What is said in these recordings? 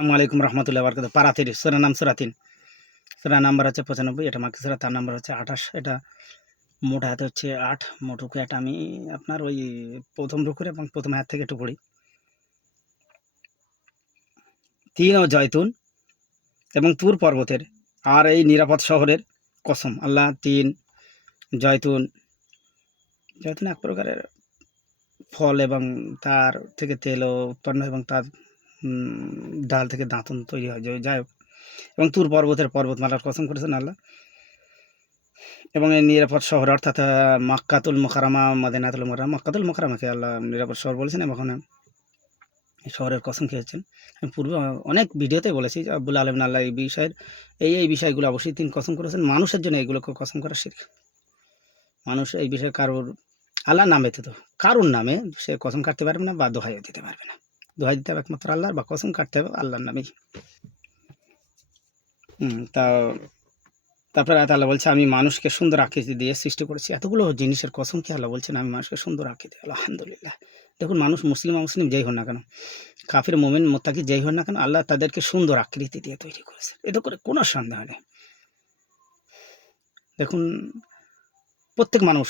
আলাইকুম রহমতুল্লাহ বরকত পারাতির সুরা নাম সুরাতিন সুরা নাম্বার হচ্ছে পঁচানব্বই, এটা মাকে সুরা, তার নাম্বার হচ্ছে আঠাশ। এটা মোট হাতে হচ্ছে আট, মোট রুকু এটা আমি আপনার ওই প্রথম রুকুর এবং প্রথম হাত থেকে একটু পড়ি। তিন ও জয়তুন এবং তুর পর্বতের আর এই নিরাপদ শহরের কসম। আল্লাহ তিন, জয়তুন জয়তুন এক প্রকারের ফল এবং তার থেকে তেলও উৎপন্ন এবং তার ডাল থেকে দাঁতন তৈরি হয়। যাই- হোক। এবং তুর পর্বতের পর্বতমালার কসম করেছেন আল্লাহ? এবং এই নিরাপদ শহর অর্থাৎ মাক্কাতুল মোকারামা মাদিনাতুল মোকারামা মাক্কাতুল মোকারামাকে আল্লাহ নিরাপদ শহর বলেছেন এবং ওখানে শহরের কসম খেয়েছেন। আমি পূর্বে অনেক ভিডিওতে বলেছি আব্বুল আলম আল্লাহ এই বিষয়ের এই এই বিষয়গুলো অবশ্যই তিনি কসম করেছেন। মানুষের জন্য এগুলোকে কসম করা শিখ মানুষ এই বিষয়ে কারোর আল্লাহ নামে তো কারোর নামে সে কসম কাটতে পারবে না বা দোহাইও দিতে পারবে না। দোহাই দিতে হবে একমাত্র আল্লাহর, বা কসম কাটতে হবে আল্লাহর নামেই তা তারপরে আল্লাহ বলছে, আমি মানুষকে সুন্দর আকৃতি দিয়ে সৃষ্টি করেছি। এতগুলো জিনিসের কসম কি আল্লাহ বলছেন? আমি মানুষকে সুন্দর আকৃতি আলহামদুলিল্লাহ। দেখুন, মানুষ মুসলিম মুসলিম যেই হন না কেন, কাফির, মোমেন, মোত্তাকি যেই হন না কেন, আল্লাহ তাদেরকে সুন্দর আকৃতি দিয়ে তৈরি করেছে। এতে করে কোনো সন্দেহ নেই। দেখুন, প্রত্যেক মানুষ,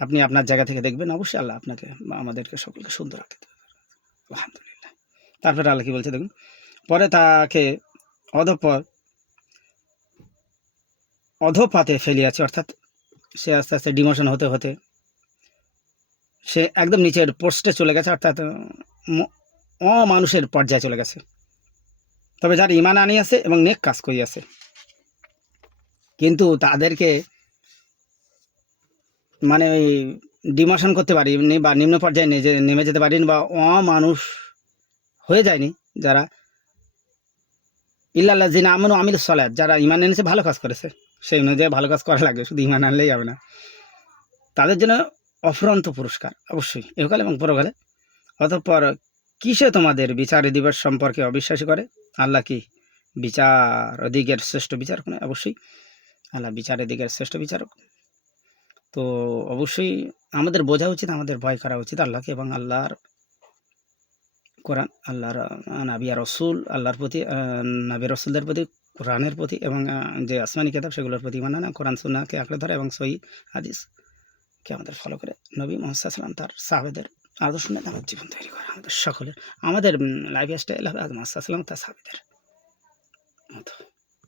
আপনি আপনার জায়গা থেকে দেখবেন, অবশ্যই আল্লাহ আপনাকে, আমাদেরকে সকলকে সুন্দর আকৃতি। আলহামদুলিল্লাহ। তারপরে আল্লাহ কি বলছে দেখুন? পরে তাকে অধপর, অধপাতে ফেলিয়াছে, অর্থাৎ সে আস্তে আস্তে ডিমোশন হতে হতে সে একদম নিচের পোস্টে চলে গেছে, অর্থাৎ অমানুষের পর্যায়ে চলে গেছে। তবে যার ইমান আনিয়াছে এবং নেক কাজ করিয়াছে কিন্তু তাদেরকে মানে ওই ডিমোশন করতে পারিনি বা নিম্ন পর্যায়ে নেমে যেতে পারিনি বা অমানুষ হয়ে যায়নি যারা। ইল্লাল্লাহ জিনা আমনু আমিল সলাদ যারা ইমান এনেছে ভালো কাজ করেছে, সেই অনুযায়ী ভালো কাজ করা লাগে শুধু ইমান আনলেই হবে না। তাদের জন্য অফুরন্ত পুরস্কার, অবশ্যই এহকাল এবং পরকালে। অতঃপর কিসে তোমাদের বিচার দিবস সম্পর্কে অবিশ্বাসী করে? আল্লাহ কি বিচার দিকের শ্রেষ্ঠ বিচার করে অবশ্যই, আল্লাহ বিচারের দিকের শ্রেষ্ঠ বিচারক। তো অবশ্যই আমাদের বোঝা উচিত আমাদের ভয় করা উচিত আল্লাহকে এবং আল্লাহর কোরআন আল্লাহর নাবিয়া রসুল আল্লাহর প্রতি আহ, নাবি রসুলদের প্রতি কোরআনের প্রতি এবং যে আসমানি কেতাব সেগুলোর প্রতি মানে না কোরআন সুন্নাকে আঁকড়ে ধরে এবং সই হাদিসকে আমাদের ফলো করে। নবী মোহাম্মদ তার সাহাবেদের আদর্শ নিয়ে আমাদের জীবন তৈরি করে আমাদের সকলের আমাদের লাইফ স্টাইল হবে মোহাম্মদ সাল্লাম তার সাহাবেদের মতো।